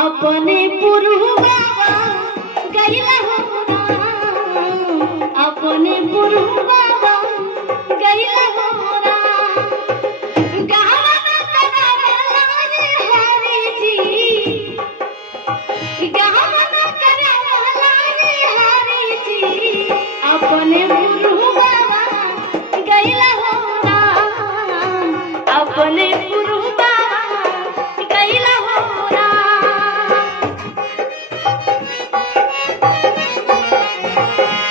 अपने पुरुबा गैला हो अपने पुरुबा गैला हो अपने पुरुबा गैला हो अपने पुरुबा गैला हो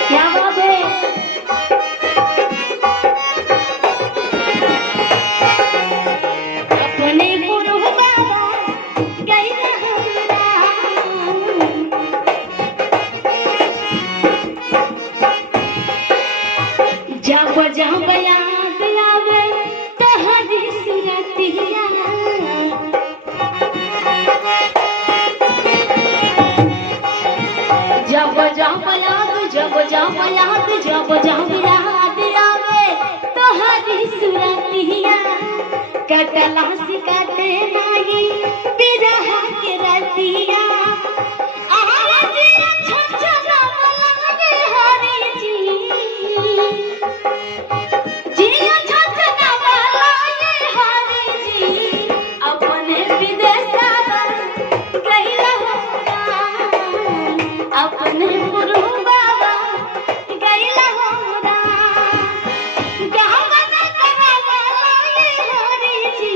क्या बात है। अपने पुरुबा गैला हो जब जब याद आवे तोहरी सुरतिया जब जब याद आवे तोहरी सुरतिया कटला सिकाते नाई बिरह के रतिया अपने पुरुबा गैला हो गावना करावला ये हरि जी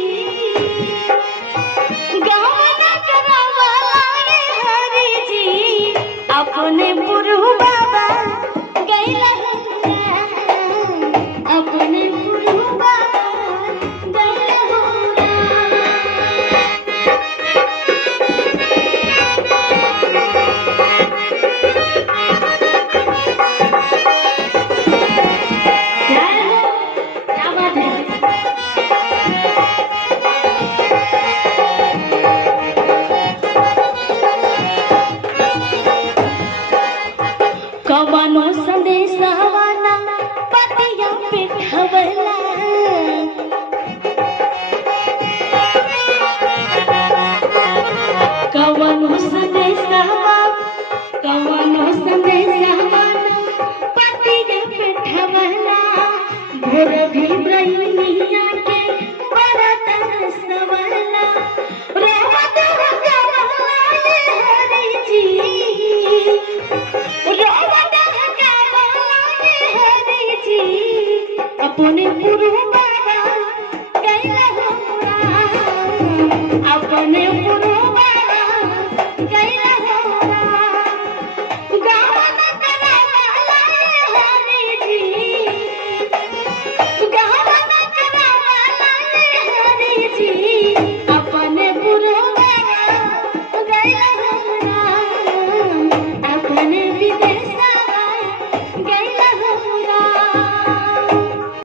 गावना करावला ये हरि जी अपने पुरुबा गैला हो अपने पुरुबा गैला हो कवनो संदेश